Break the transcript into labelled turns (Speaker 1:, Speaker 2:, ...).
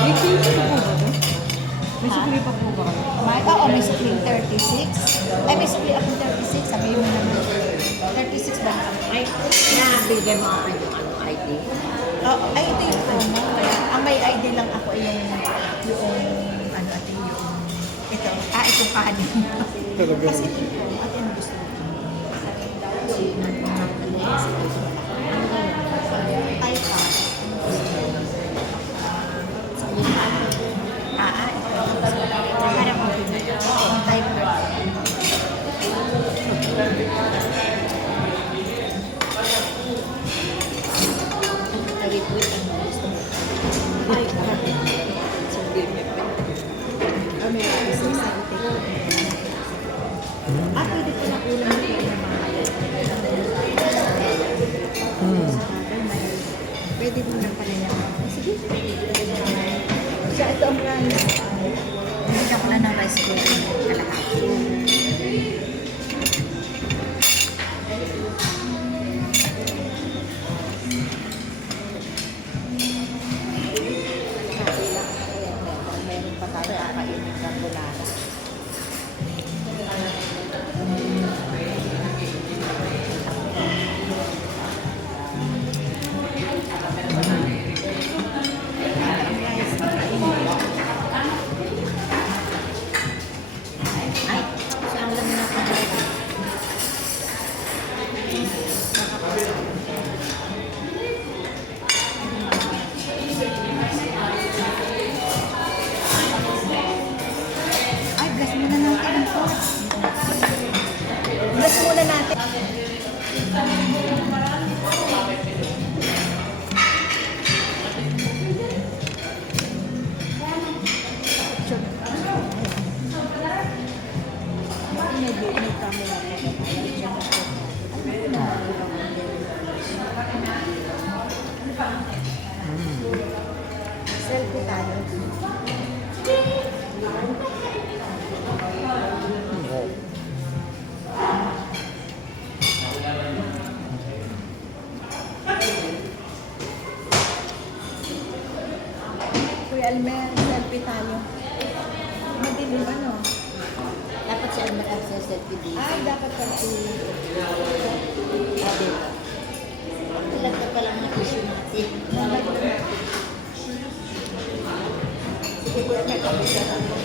Speaker 1: May
Speaker 2: printer po
Speaker 1: ba
Speaker 2: doon?
Speaker 1: May sukli
Speaker 2: pa po ba kayo?
Speaker 1: May, oo, may sukli 36. Ay, may sukli ako 36. Sabi mo naman. 36 ba? Ay,
Speaker 3: nabigyan mo ako yung ano, ID.
Speaker 1: Oo, ay, ito yung ano, promo. Ang ah, may ID lang ako ay yung, yung, ano, ate, yung, ito. Ah, ito pa. Ano. Kasi ito yung promo. Ate, ano gusto ko? Ano,
Speaker 3: ano, ano,
Speaker 1: Hmm. Pwede mo na pala yan. Sige. Siya, ito ang rice. Selfie tayo. Kuya Almer, selfie tayo. Madilim ano?
Speaker 3: Siya ang nag-selfie dito. Ay,
Speaker 1: dapat pala si...
Speaker 3: Sabi ko. Ilagay pa lang na tissue natin.
Speaker 1: Sige, kuya, may
Speaker 3: kapit ka.